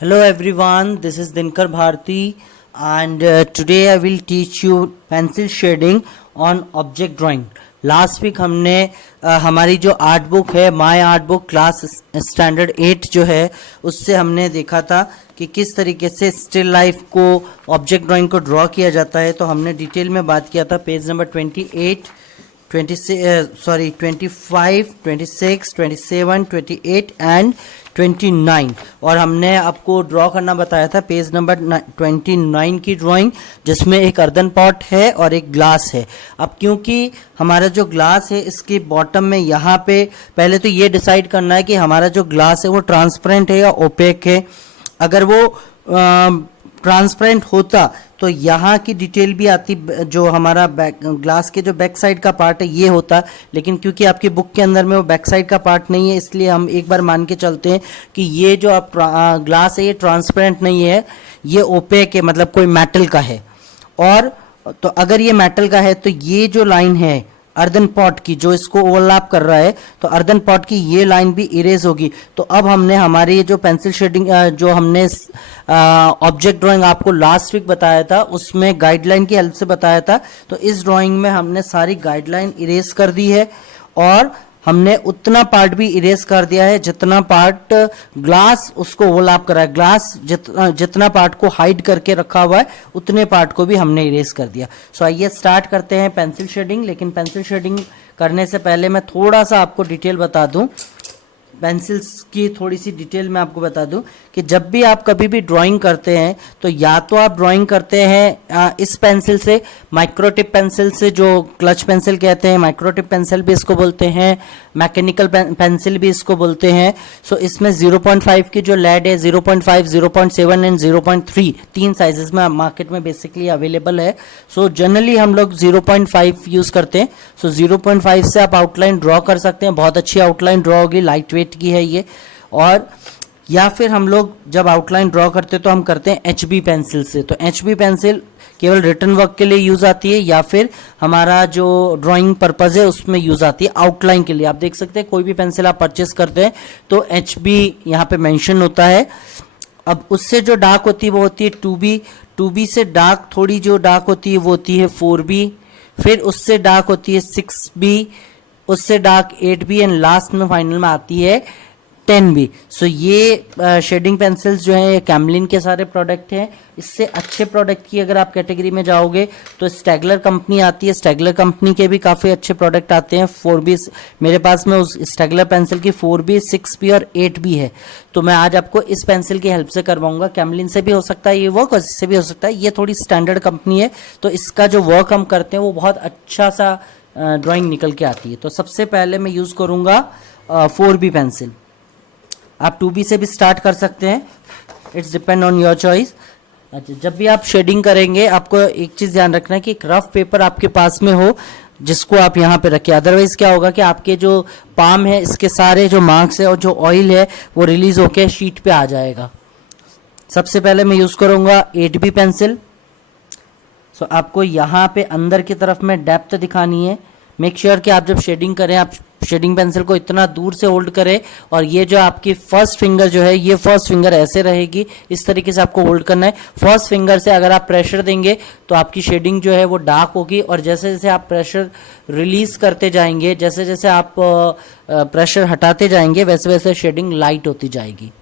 Hello everyone, this is Dinkar Bharti and today I will teach you pencil shading on object drawing. Last week हमने हमारी जो art book है my art book class standard 8 जो है उससे हमने देखा था कि किस तरीके से स्टिल लाइफ को ऑब्जेक्ट ड्राइंग को ड्रॉ किया जाता है। तो हमने डिटेल में बात किया था पेज नंबर 25, 26, 27, 28 एंड 29 और हमने आपको ड्रॉ करना बताया था पेज नंबर 29 की ड्राइंग जिसमें एक अर्दन पॉट है और एक ग्लास है। अब क्योंकि हमारा जो ग्लास है इसके बॉटम में यहाँ पे पहले तो ये डिसाइड करना है कि हमारा जो ग्लास है वो ट्रांसपेरेंट है या ओपेक है। अगर वो ट्रांसपेरेंट होता तो यहाँ की डिटेल भी आती, जो हमारा ग्लास के जो बैक साइड का पार्ट है ये होता, लेकिन क्योंकि आपकी बुक के अंदर में वो बैक साइड का पार्ट नहीं है इसलिए हम एक बार मान के चलते हैं कि ये जो आप ग्लास है ये ट्रांसपेरेंट नहीं है, ये ओपेक है, मतलब कोई मेटल का है। और तो अगर ये मेटल का है तो ये जो लाइन है अर्दन पॉट की जो इसको ओवरलैप कर रहा है तो अर्दन पॉट की ये लाइन भी इरेज होगी। तो अब हमने हमारी जो पेंसिल शेडिंग जो हमने ऑब्जेक्ट ड्राइंग आपको लास्ट वीक बताया था उसमें गाइडलाइन की हेल्प से बताया था। तो इस ड्राइंग में हमने सारी गाइडलाइन इरेज कर दी है और हमने उतना पार्ट भी इरेज कर दिया है जितना पार्ट ग्लास उसको ओवरलैप कर रहा है। ग्लास जितना पार्ट को हाइड करके रखा हुआ है उतने पार्ट को भी हमने इरेज कर दिया। सो आइए स्टार्ट करते हैं पेंसिल शेडिंग। लेकिन पेंसिल शेडिंग करने से पहले मैं थोड़ा सा आपको डिटेल बता दूं, पेंसिल्स की थोड़ी सी डिटेल में आपको बता दूं कि जब भी आप कभी भी ड्राइंग करते हैं तो या तो आप ड्राइंग करते हैं इस पेंसिल से, माइक्रोटिप पेंसिल से, जो क्लच पेंसिल कहते हैं, माइक्रोटिप पेंसिल भी इसको बोलते हैं, मैकेनिकल पेंसिल भी इसको बोलते हैं। सो इसमें 0.5 की जो लेड है 0.5, 0.7 एंड 0.3 तीन साइजेस में मार्केट में बेसिकली अवेलेबल है। सो जनरली हम लोग 0.5 यूज करते हैं। सो 0.5 से आप आउटलाइन ड्रॉ कर सकते हैं, बहुत अच्छी आउटलाइन ड्रॉ होगी, लाइट वेट की है ये। और या फिर हम लोग जब आउटलाइन ड्रॉ करते हैं तो हम करते हैं HB पेंसिल से। तो HB पेंसिल केवल रिटन वर्क के लिए यूज आती है या फिर हमारा जो ड्राइंग पर्पज है उसमें यूज आती है आउटलाइन के लिए। आप देख सकते हैं कोई भी पेंसिल आप परचेस करते हैं तो HB यहाँ पे मेंशन होता है। अब उससे जो डार्क होती है वो होती है 2B, 2B से डार्क थोड़ी जो डार्क होती है वो होती है 4B, फिर उससे डार्क होती है 6B, उससे डार्क 8B एंड लास्ट में फाइनल में आती है 10B। सो ये शेडिंग पेंसिल्स जो हैं ये कैमलिन के सारे प्रोडक्ट हैं। इससे अच्छे प्रोडक्ट की अगर आप कैटेगरी में जाओगे तो स्टैगलर कंपनी आती है, स्टैगलर कंपनी के भी काफ़ी अच्छे प्रोडक्ट आते हैं। 4B मेरे पास में उस स्टैगलर पेंसिल की 4B, 6B और 8B है। तो मैं आज आपको इस पेंसिल की हेल्प से करवाऊंगा। कैमलिन से भी हो सकता है ये वर्क और इससे भी हो सकता है, ये थोड़ी स्टैंडर्ड कंपनी है तो इसका जो वर्क हम करते हैं वो बहुत अच्छा सा ड्राइंग निकल के आती है। तो सबसे पहले मैं यूज़ करूँगा 4B पेंसिल। आप 2B से भी स्टार्ट कर सकते हैं, it's depend on your choice. अच्छा, जब भी आप शेडिंग करेंगे आपको एक चीज़ ध्यान रखना है कि एक रफ पेपर आपके पास में हो जिसको आप यहाँ पे रखें। अदरवाइज क्या होगा कि आपके जो पाम है इसके सारे जो मार्क्स है और जो ऑयल है वो रिलीज होके शीट पे आ जाएगा। सबसे पहले मैं यूज़ करूँगा 8B पेंसिल। सो आपको यहाँ पे अंदर की तरफ में डेप्थ दिखानी है। मेक श्योर कि आप जब शेडिंग करें आप शेडिंग पेंसिल को इतना दूर से होल्ड करें और ये जो आपकी फर्स्ट फिंगर जो है ये फर्स्ट फिंगर ऐसे रहेगी, इस तरीके से आपको होल्ड करना है। फर्स्ट फिंगर से अगर आप प्रेशर देंगे तो आपकी शेडिंग जो है वो डार्क होगी और जैसे जैसे आप प्रेशर रिलीज करते जाएंगे, जैसे जैसे आप प्रेशर हटाते जाएंगे वैसे वैसे शेडिंग लाइट होती जाएगी।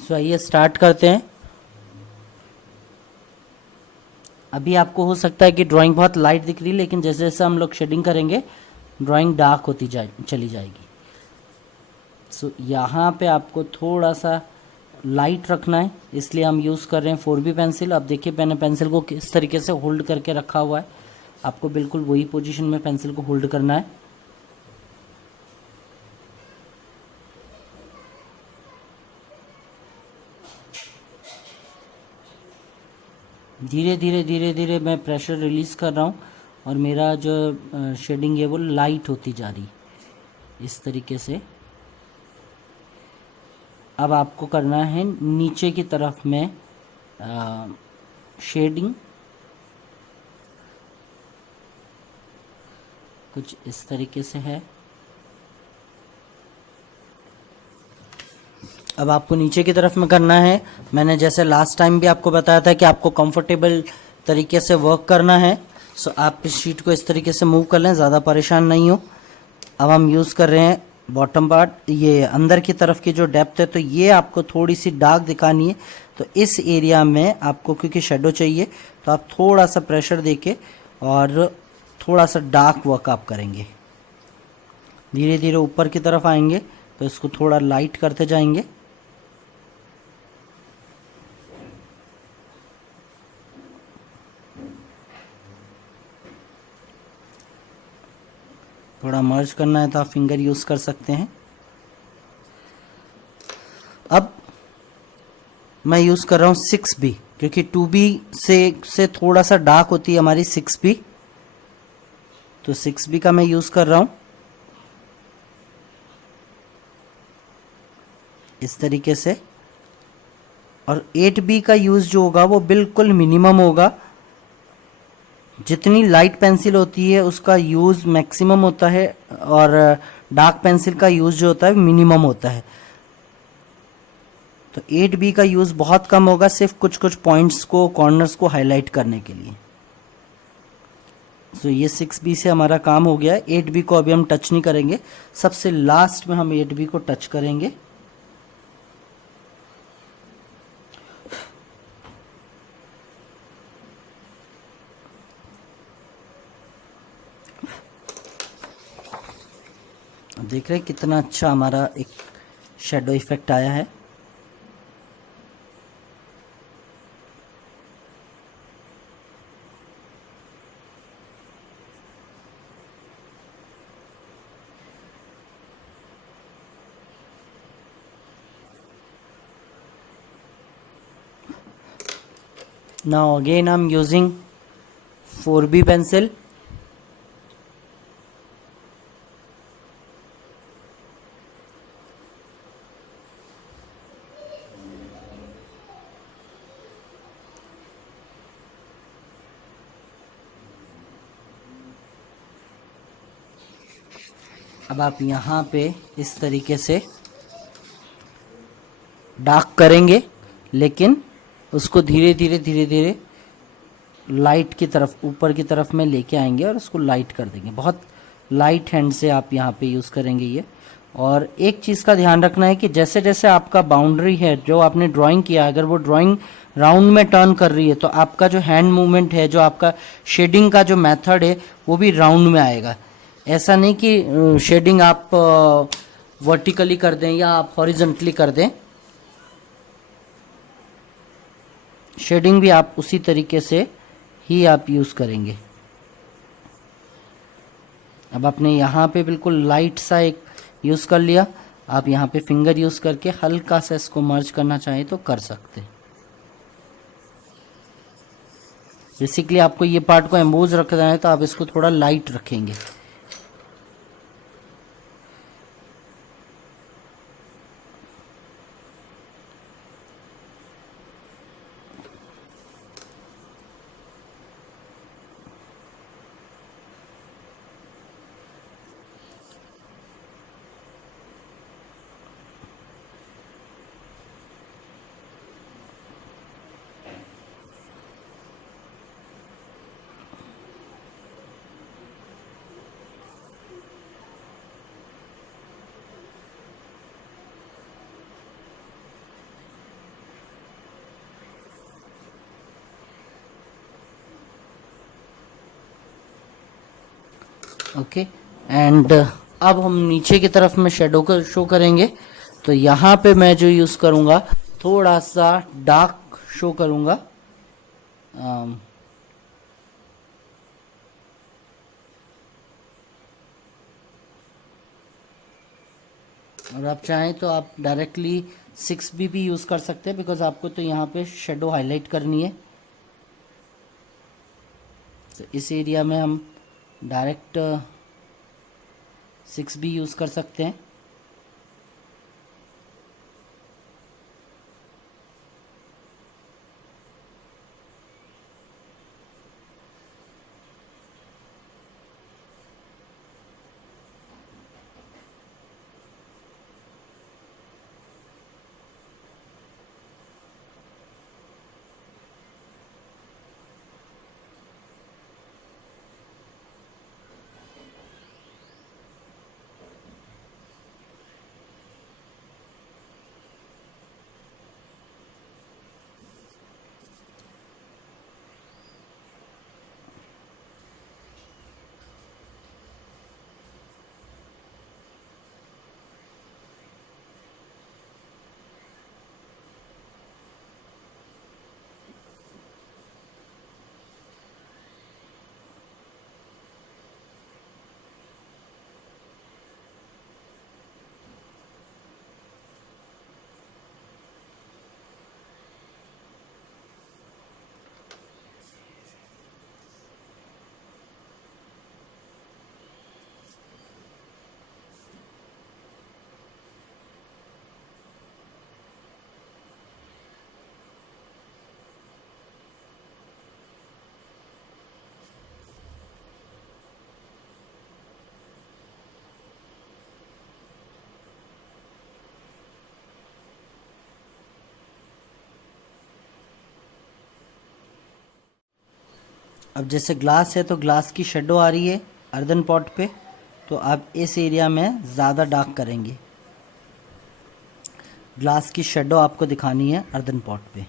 तो आइए स्टार्ट करते हैं। अभी आपको हो सकता है कि ड्राइंग बहुत लाइट दिख रही है लेकिन जैसे जैसे हम लोग शेडिंग करेंगे ड्राइंग डार्क होती चली जाएगी। सो यहाँ पे आपको थोड़ा सा लाइट रखना है इसलिए हम यूज़ कर रहे हैं 4B पेंसिल। अब देखिए मैंने पेंसिल को किस तरीके से होल्ड करके रखा हुआ है, आपको बिल्कुल वही पोजीशन में पेंसिल को होल्ड करना है। धीरे धीरे धीरे धीरे मैं प्रेशर रिलीज़ कर रहा हूँ और मेरा जो शेडिंग है वो लाइट होती जा रही इस तरीके से। अब आपको करना है नीचे की तरफ में शेडिंग, कुछ इस तरीके से है। अब आपको नीचे की तरफ में करना है, मैंने जैसे लास्ट टाइम भी आपको बताया था कि आपको कंफर्टेबल तरीके से वर्क करना है। सो आप इस शीट को इस तरीके से मूव कर लें, ज़्यादा परेशान नहीं हो। अब हम यूज़ कर रहे हैं बॉटम पार्ट, ये अंदर की तरफ की जो डेप्थ है, तो ये आपको थोड़ी सी डार्क दिखानी है। तो इस एरिया में आपको क्योंकि शेडो चाहिए, तो आप थोड़ा सा प्रेशर देके और थोड़ा सा डार्क वर्क आप करेंगे। धीरे धीरे ऊपर की तरफ आएंगे तो इसको थोड़ा लाइट करते जाएंगे। थोड़ा मर्ज करना है तो आप फिंगर यूज़ कर सकते हैं। अब मैं यूज़ कर रहा हूँ 6B, क्योंकि 2B से थोड़ा सा डार्क होती है हमारी 6B, तो 6B का मैं यूज़ कर रहा हूँ इस तरीके से। और 8B का यूज़ जो होगा वो बिल्कुल मिनिमम होगा। जितनी लाइट पेंसिल होती है उसका यूज़ मैक्सिमम होता है, और डार्क पेंसिल का यूज़ जो होता है मिनिमम होता है। तो 8B का यूज़ बहुत कम होगा, सिर्फ कुछ कुछ पॉइंट्स को, कॉर्नर्स को हाईलाइट करने के लिए। तो ये 6B से हमारा काम हो गया है। 8B को अभी हम टच नहीं करेंगे, सबसे लास्ट में हम 8B को टच करेंगे। देख रहे हैं कितना अच्छा हमारा एक शेडो इफेक्ट आया है। Now again I'm using 4B pencil. अब आप यहाँ पे इस तरीके से डार्क करेंगे, लेकिन उसको धीरे धीरे लाइट की तरफ, ऊपर की तरफ में लेके आएंगे और उसको लाइट कर देंगे। बहुत लाइट हैंड से आप यहाँ पे यूज़ करेंगे ये। और एक चीज़ का ध्यान रखना है कि जैसे जैसे आपका बाउंड्री है जो आपने ड्राइंग किया, अगर वो ड्राइंग राउंड में टर्न कर रही है तो आपका जो हैंड मूवमेंट है, जो आपका शेडिंग का जो मेथड है, वो भी राउंड में आएगा। ऐसा नहीं कि शेडिंग आप वर्टिकली कर दें या आप हॉरिजॉन्टली कर दें, शेडिंग भी आप उसी तरीके से ही आप यूज़ करेंगे। अब आपने यहाँ पे बिल्कुल लाइट सा एक यूज़ कर लिया। आप यहाँ पे फिंगर यूज़ करके हल्का सा इसको मर्ज करना चाहें तो कर सकते हैं। बेसिकली आपको ये पार्ट को एम्बोज रखना है तो आप इसको थोड़ा लाइट रखेंगे। ओके, एंड अब हम नीचे की तरफ में शेडो को शो करेंगे। तो यहाँ पे मैं जो यूज़ करूँगा, थोड़ा सा डार्क शो करूँगा। और आप चाहें तो आप डायरेक्टली 6B भी यूज़ कर सकते हैं, बिकॉज आपको तो यहाँ पे शेडो हाईलाइट करनी है। तो इस एरिया में हम डायरेक्ट 6B यूज़ कर सकते हैं। अब जैसे ग्लास है तो ग्लास की शेडो आ रही है अर्दन पॉट पे, तो आप इस एरिया में ज़्यादा डार्क करेंगे। ग्लास की शेडो आपको दिखानी है अर्दन पॉट पे।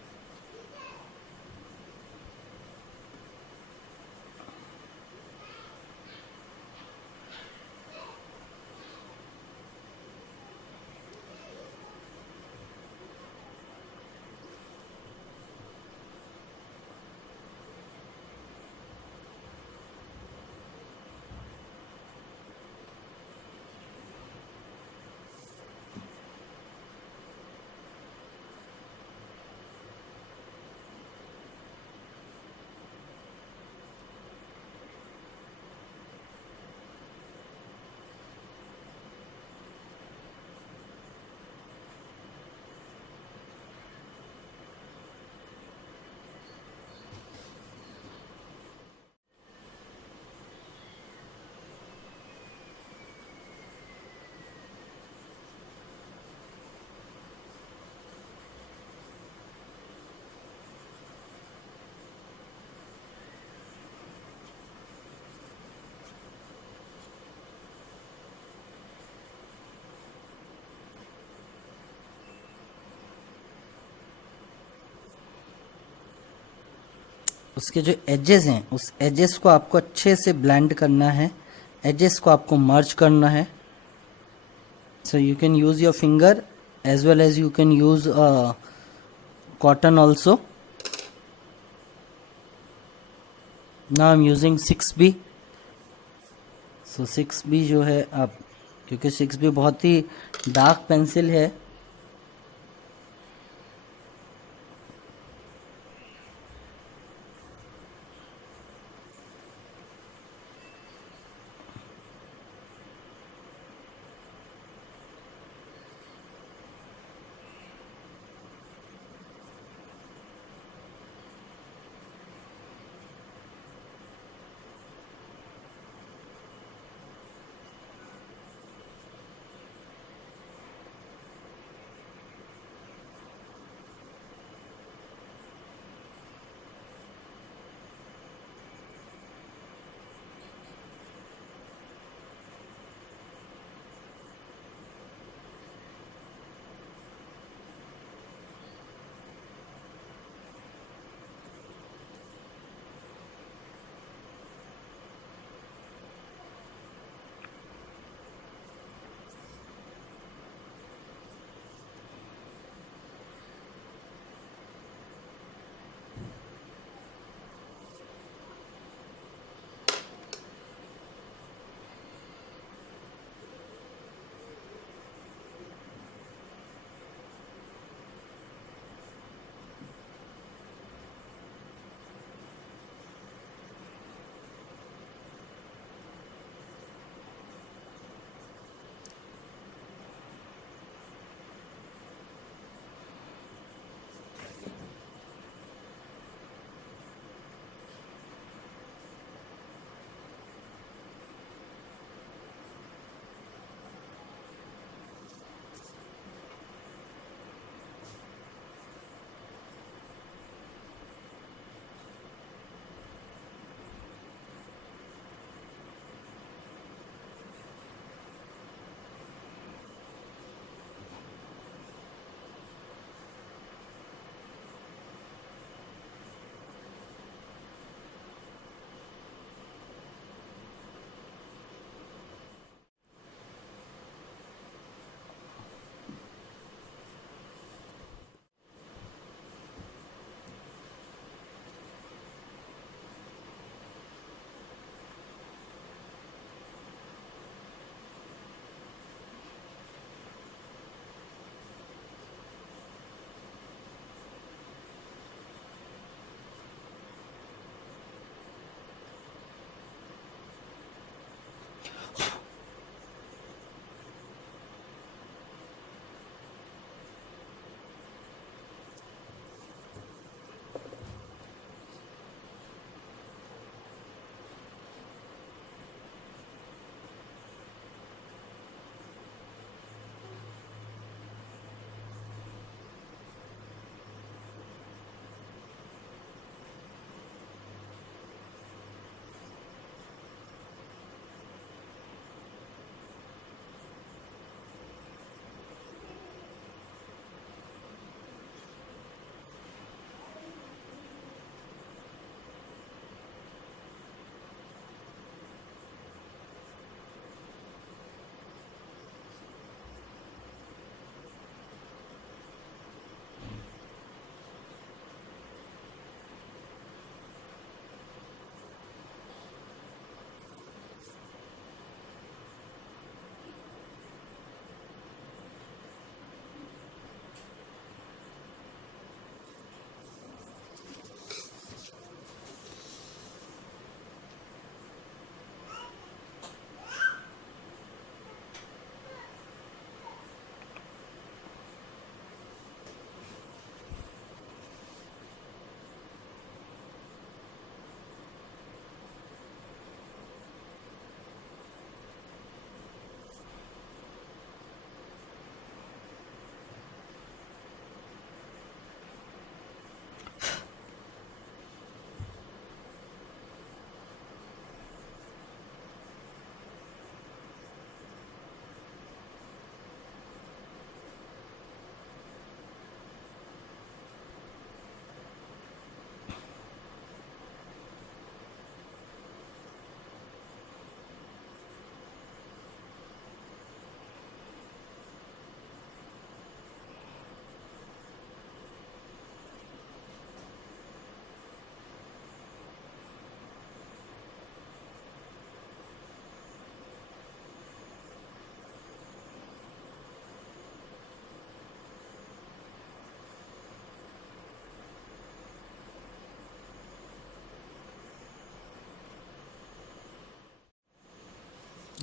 उसके जो एजेस हैं उस एजेस को आपको अच्छे से ब्लेंड करना है, एजेस को आपको मर्ज करना है। So you can use your finger as well as you can use cotton also. Now I am using 6B। So 6B जो है आप, क्योंकि 6B बहुत ही डार्क पेंसिल है,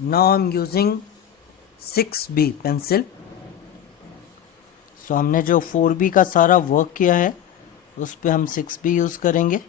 now I am using 6B pencil. So हमने जो 4B का सारा वर्क किया है उस पे हम 6B यूज़ करेंगे।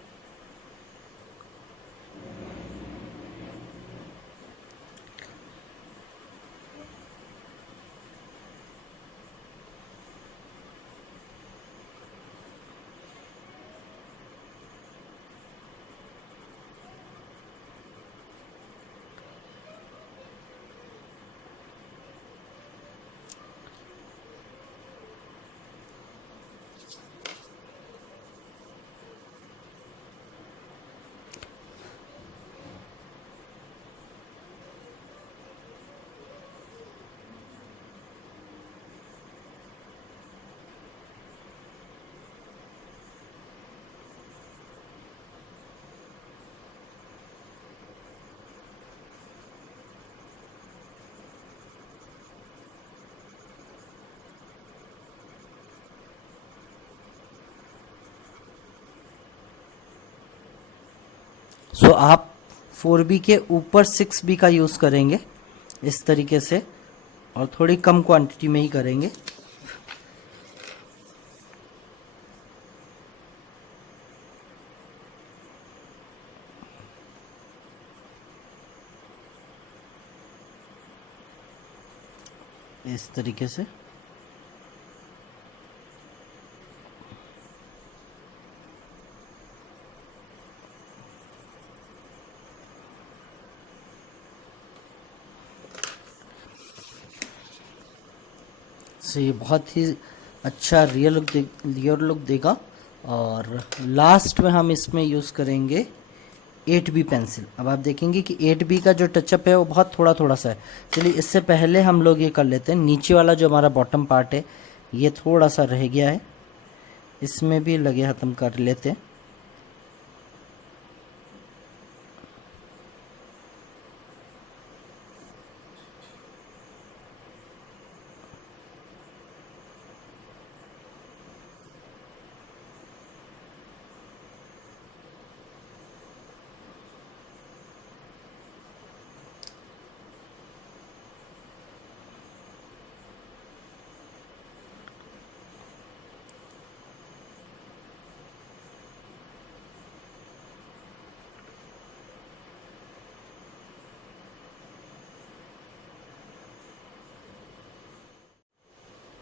सो आप 4B के ऊपर 6B का यूज़ करेंगे इस तरीके से, और थोड़ी कम क्वांटिटी में ही करेंगे। इस तरीके से। से ये बहुत ही अच्छा रियल लुक देगा। और लास्ट में हम इसमें यूज़ करेंगे 8B पेंसिल। अब आप देखेंगे कि 8B का जो टचअप है वो बहुत थोड़ा थोड़ा सा है। चलिए इससे पहले हम लोग ये कर लेते हैं, नीचे वाला जो हमारा बॉटम पार्ट है ये थोड़ा सा रह गया है, इसमें भी लगे ख़त्म कर लेते हैं।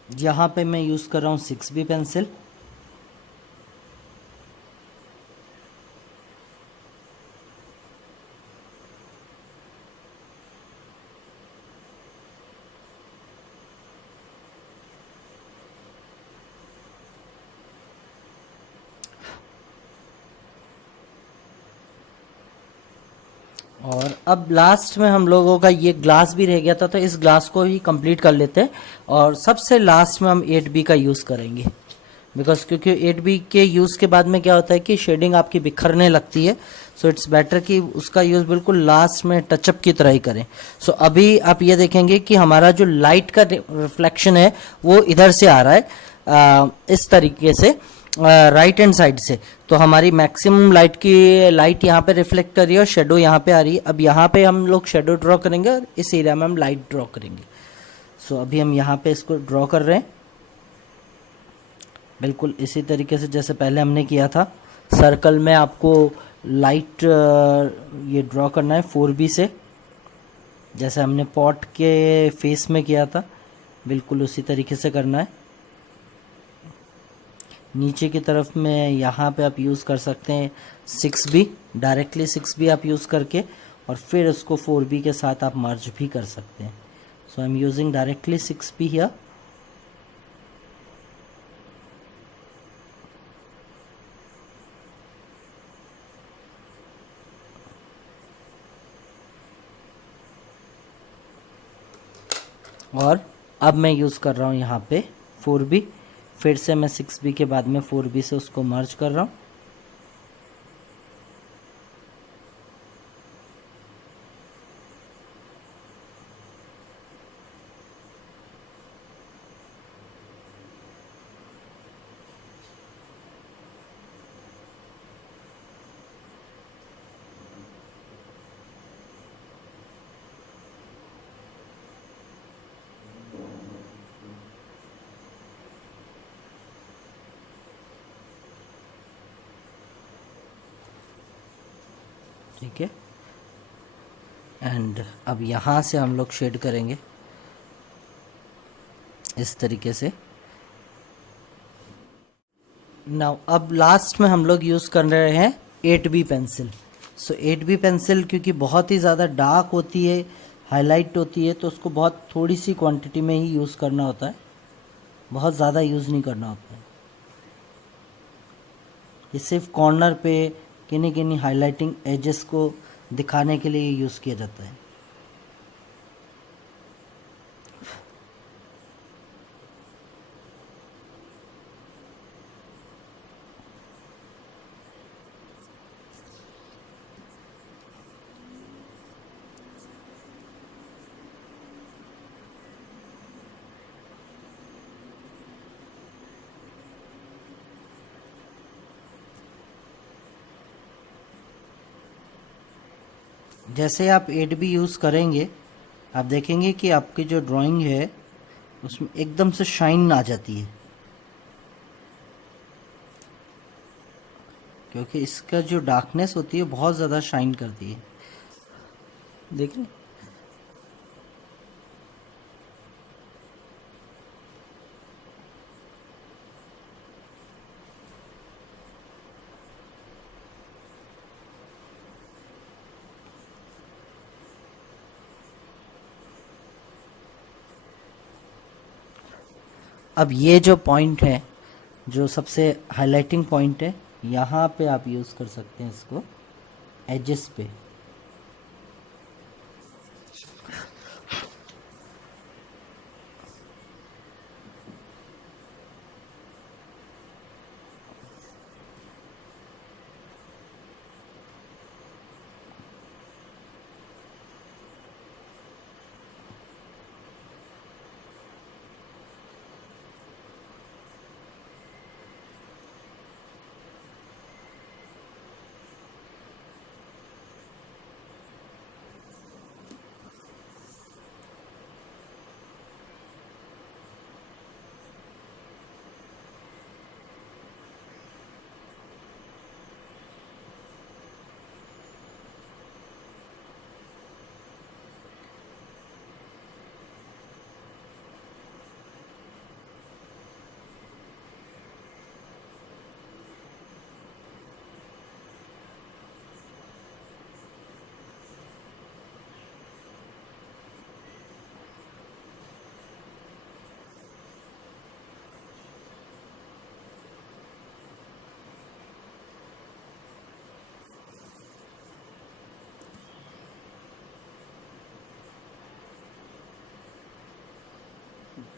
यहाँ पे मैं यूज़ कर रहा हूँ 6B पेंसिल। और अब लास्ट में हम लोगों का ये ग्लास भी रह गया था, तो इस ग्लास को ही कंप्लीट कर लेते हैं। और सबसे लास्ट में हम 8B का यूज़ करेंगे, बिकॉज क्योंकि 8B के यूज़ के बाद में क्या होता है कि शेडिंग आपकी बिखरने लगती है। सो इट्स बेटर कि उसका यूज़ बिल्कुल लास्ट में टचअप की तरह ही करें। सो अभी आप ये देखेंगे कि हमारा जो लाइट का रिफ्लेक्शन है वो इधर से आ रहा है, इस तरीके से, राइट हैंड साइड से। तो हमारी मैक्सिमम लाइट यहाँ पे रिफ्लेक्ट कर रही है और शेडो यहाँ पे आ रही है। अब यहाँ पे हम लोग शेडो ड्रॉ करेंगे और इस एरिया में हम लाइट ड्रॉ करेंगे। सो अभी हम यहाँ पे इसको ड्रॉ कर रहे हैं बिल्कुल इसी तरीके से जैसे पहले हमने किया था। सर्कल में आपको लाइट ये ड्रॉ करना है 4B से, जैसे हमने पॉट के फेस में किया था, बिल्कुल उसी तरीके से करना है। नीचे की तरफ में यहाँ पे आप यूज़ कर सकते हैं 6B, डायरेक्टली 6B आप यूज़ करके, और फिर उसको 4B के साथ आप मर्ज भी कर सकते हैं। So I am using directly 6B here. और अब मैं यूज़ कर रहा हूँ यहाँ पे 4B, फिर से मैं 6B के बाद में 4B से उसको मर्ज कर रहा हूँ। ठीक है। एंड अब यहाँ से हम लोग शेड करेंगे इस तरीके से। नाउ अब लास्ट में हम लोग यूज़ कर रहे हैं 8B पेंसिल। सो 8B पेंसिल क्योंकि बहुत ही ज़्यादा डार्क होती है, हाईलाइट होती है, तो उसको बहुत थोड़ी सी क्वांटिटी में ही यूज़ करना होता है, बहुत ज़्यादा यूज़ नहीं करना होता है। ये सिर्फ कॉर्नर पे किन्हीं किन्हीं हाईलाइटिंग एजेस को दिखाने के लिए यूज़ किया जाता है। जैसे आप 8B यूज़ करेंगे, आप देखेंगे कि आपकी जो ड्राइंग है उसमें एकदम से शाइन आ जाती है, क्योंकि इसका जो डार्कनेस होती है बहुत ज़्यादा शाइन करती है। देख रहे हैं? अब ये जो पॉइंट है, जो सबसे हाइलाइटिंग पॉइंट है, यहाँ पे आप यूज़ कर सकते हैं इसको एजेस पे।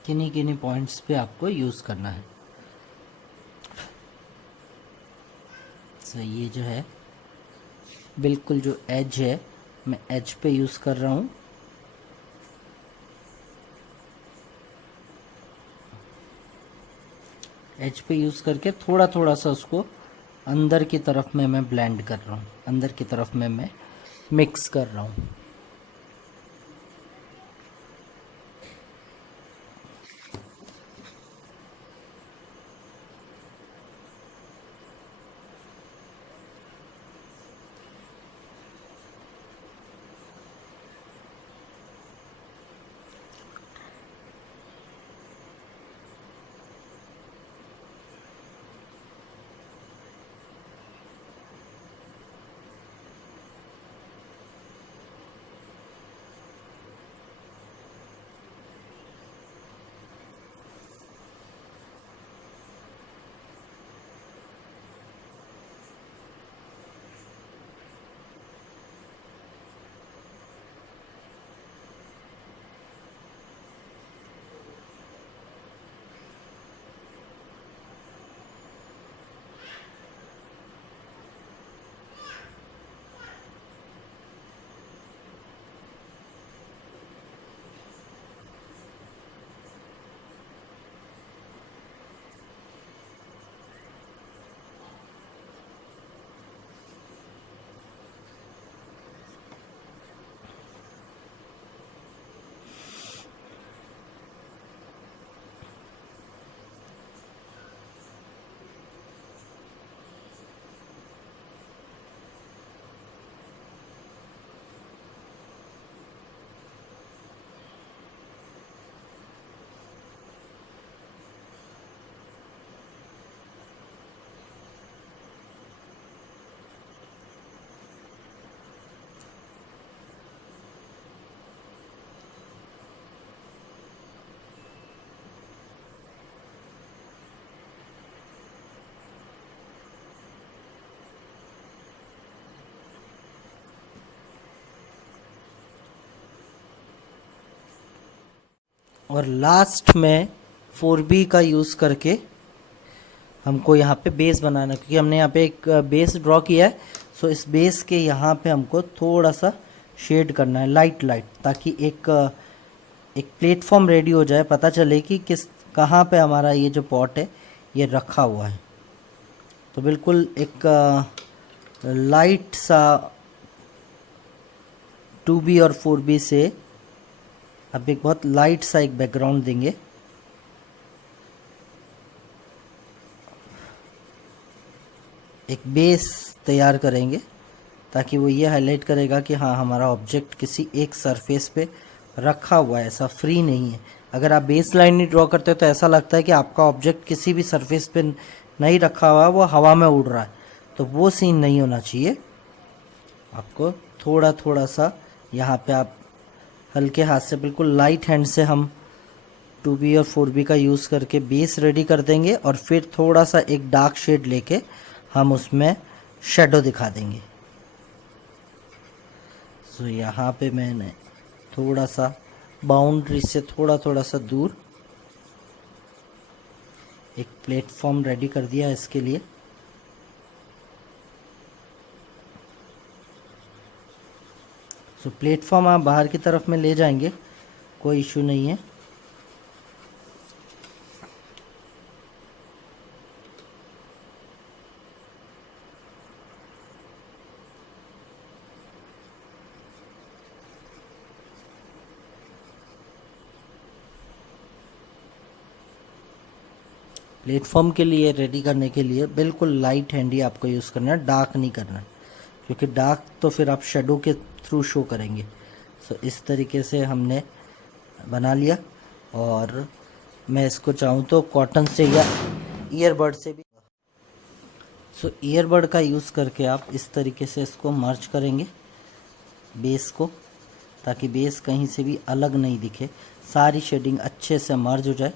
किन्हीं किन्हीं पॉइंट्स पे आपको यूज़ करना है। तो ये जो है बिल्कुल जो एज है, मैं एज पे यूज़ कर रहा हूँ। एज पे यूज़ करके थोड़ा थोड़ा सा उसको अंदर की तरफ में मैं ब्लेंड कर रहा हूँ, अंदर की तरफ में मैं मिक्स कर रहा हूँ। और लास्ट में 4B का यूज़ करके हमको यहाँ पे बेस बनाना, क्योंकि हमने यहाँ पे एक बेस ड्रॉ किया है। सो इस बेस के यहाँ पे हमको थोड़ा सा शेड करना है, लाइट लाइट, ताकि एक प्लेटफॉर्म रेडी हो जाए, पता चले कि कहाँ पे हमारा ये जो पॉट है ये रखा हुआ है। तो बिल्कुल एक लाइट सा 2B और 4B से अब एक बहुत लाइट सा एक बैकग्राउंड देंगे। एक बेस तैयार करेंगे ताकि वो ये हाईलाइट करेगा कि हाँ, हमारा ऑब्जेक्ट किसी एक सरफेस पे रखा हुआ है, ऐसा फ्री नहीं है। अगर आप बेस लाइन नहीं ड्रॉ करते तो ऐसा लगता है कि आपका ऑब्जेक्ट किसी भी सरफेस पे नहीं रखा हुआ है, वो हवा में उड़ रहा है। तो वो सीन नहीं होना चाहिए। आपको थोड़ा थोड़ा सा यहाँ पे आप हल्के हाथ से, बिल्कुल लाइट हैंड से हम 2B और 4B का यूज़ करके बेस रेडी कर देंगे, और फिर थोड़ा सा एक डार्क शेड लेके हम उसमें शेडो दिखा देंगे। सो यहाँ पे मैंने थोड़ा सा बाउंड्री से थोड़ा थोड़ा सा दूर एक प्लेटफॉर्म रेडी कर दिया इसके लिए। सो प्लेटफॉर्म आप बाहर की तरफ में ले जाएंगे, कोई इशू नहीं है। प्लेटफॉर्म के लिए रेडी करने के लिए बिल्कुल लाइट हैंड ही आपको यूज़ करना है, डार्क नहीं करना है, क्योंकि डार्क तो फिर आप शेडो के थ्रू शो करेंगे। सो इस तरीके से हमने बना लिया, और मैं इसको चाहूँ तो कॉटन से या ईयरबड से भी। सो ईयरबड का यूज़ करके आप इस तरीके से इसको मर्ज करेंगे बेस को, ताकि बेस कहीं से भी अलग नहीं दिखे, सारी शेडिंग अच्छे से मर्ज हो जाए।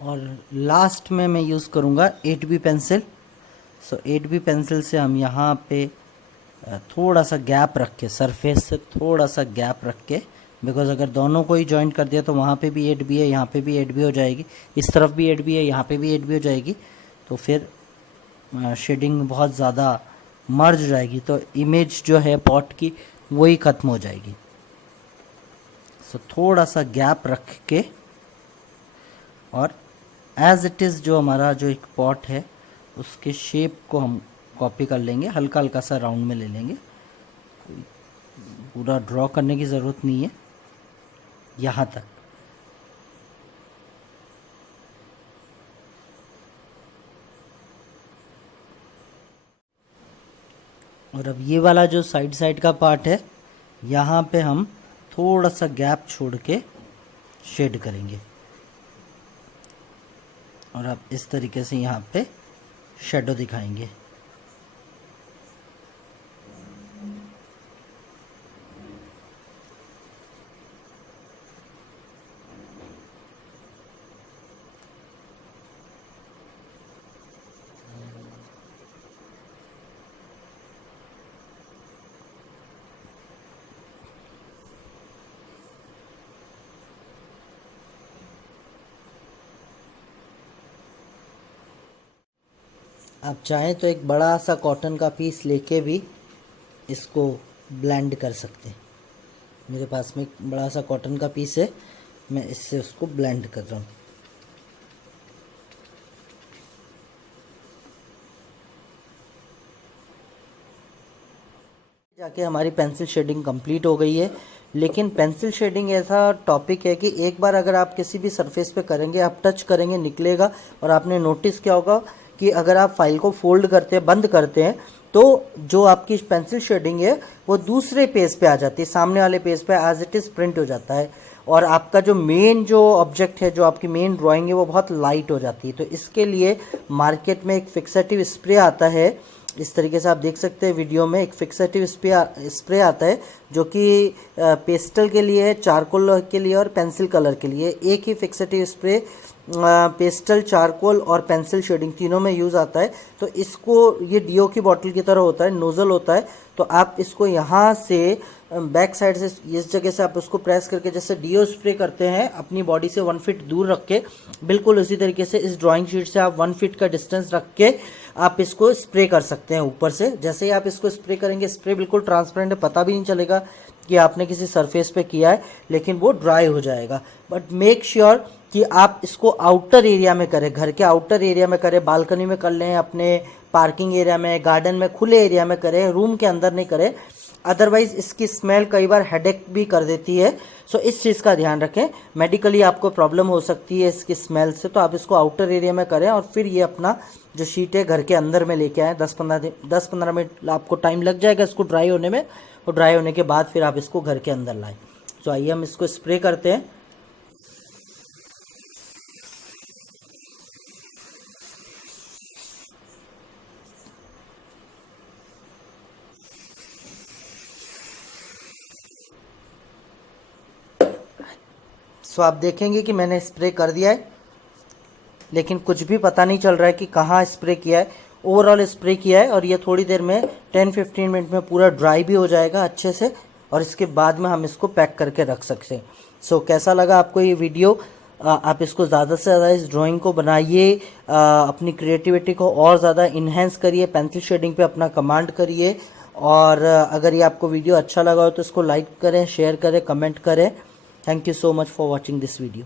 और लास्ट में मैं यूज़ करूँगा 8B पेंसिल। सो 8B पेंसिल से हम यहाँ पे थोड़ा सा गैप रख के, सरफेस से थोड़ा सा गैप रख के, बिकॉज अगर दोनों को ही जॉइंट कर दिया तो वहाँ पे भी 8B है, यहाँ पे भी 8B हो जाएगी, इस तरफ भी 8B है, यहाँ पे भी 8B हो जाएगी, तो फिर शेडिंग बहुत ज़्यादा मर्ज हो जाएगी, तो इमेज जो है पॉट की वही ख़त्म हो जाएगी। सो थोड़ा सा गैप रख के, और एज इट इज़ जो हमारा जो एक पॉट है उसके शेप को हम कॉपी कर लेंगे, हल्का हल्का सा राउंड में ले लेंगे, पूरा ड्रॉ करने की ज़रूरत नहीं है, यहाँ तक। और अब ये वाला जो साइड साइड का पार्ट है, यहाँ पे हम थोड़ा सा गैप छोड़ के शेड करेंगे, और अब इस तरीके से यहाँ पे शेडो दिखाएंगे। आप चाहें तो एक बड़ा सा कॉटन का पीस लेके भी इसको ब्लेंड कर सकते हैं। मेरे पास में एक बड़ा सा कॉटन का पीस है, मैं इससे उसको ब्लेंड कर रहा हूँ। जाके हमारी पेंसिल शेडिंग कंप्लीट हो गई है। लेकिन पेंसिल शेडिंग ऐसा टॉपिक है कि एक बार अगर आप किसी भी सरफेस पे करेंगे, आप टच करेंगे, निकलेगा। और आपने नोटिस किया होगा कि अगर आप फाइल को फोल्ड करते हैं, बंद करते हैं, तो जो आपकी पेंसिल शेडिंग है वो दूसरे पेज पे आ जाती है, सामने वाले पेज पे एज इट इज़ प्रिंट हो जाता है। और आपका जो मेन जो ऑब्जेक्ट है, जो आपकी मेन ड्राइंग है, वो बहुत लाइट हो जाती है। तो इसके लिए मार्केट में एक फिक्सेटिव स्प्रे आता है। इस तरीके से आप देख सकते हैं वीडियो में, एक फिक्सेटिव स्प्रे आता है जो कि पेस्टल के लिए है, चारकोल के लिए और पेंसिल कलर के लिए। एक ही फिक्सेटिव स्प्रे पेस्टल, चारकोल और पेंसिल शेडिंग तीनों में यूज़ आता है। तो इसको, ये डीओ की बॉटल की तरह होता है, नोज़ल होता है। तो आप इसको यहाँ से बैक साइड से इस जगह से आप उसको प्रेस करके, जैसे डीओ स्प्रे करते हैं अपनी बॉडी से 1 फीट दूर रख के, बिल्कुल उसी तरीके से इस ड्राइंग शीट से आप 1 फीट का डिस्टेंस रख के आप इसको स्प्रे कर सकते हैं ऊपर से। जैसे ही आप इसको स्प्रे करेंगे, स्प्रे बिल्कुल ट्रांसपेरेंट है, पता भी नहीं चलेगा कि आपने किसी सरफेस पे किया है, लेकिन वो ड्राई हो जाएगा। बट मेक श्योर कि आप इसको आउटर एरिया में करें, घर के आउटर एरिया में करें, बालकनी में कर लें, अपने पार्किंग एरिया में, गार्डन में, खुले एरिया में करें, रूम के अंदर नहीं करें। अदरवाइज इसकी स्मेल कई बार हेडेक भी कर देती है। सो इस चीज़ का ध्यान रखें, मेडिकली आपको प्रॉब्लम हो सकती है इसकी स्मेल से। तो आप इसको आउटर एरिया में करें और फिर ये अपना जो शीट है घर के अंदर में लेके आएँ। 10-15 मिनट आपको टाइम लग जाएगा इसको ड्राई होने में, और ड्राई होने के बाद फिर आप इसको घर के अंदर लाएं। सो आइए हम इसको स्प्रे करते हैं। सो आप देखेंगे कि मैंने स्प्रे कर दिया है, लेकिन कुछ भी पता नहीं चल रहा है कि कहाँ स्प्रे किया है। ओवरऑल स्प्रे किया है और ये थोड़ी देर में 10-15 मिनट में पूरा ड्राई भी हो जाएगा अच्छे से, और इसके बाद में हम इसको पैक करके रख सकते हैं। सो कैसा लगा आपको ये वीडियो? आप इसको ज़्यादा से ज़्यादा इस ड्राइंग को बनाइए, अपनी क्रिएटिविटी को और ज़्यादा इन्हेंस करिए, पेंसिल शेडिंग पे अपना कमांड करिए। और अगर ये आपको वीडियो अच्छा लगा हो तो इसको लाइक करें, शेयर करें, कमेंट करें। Thank you so much for watching this video.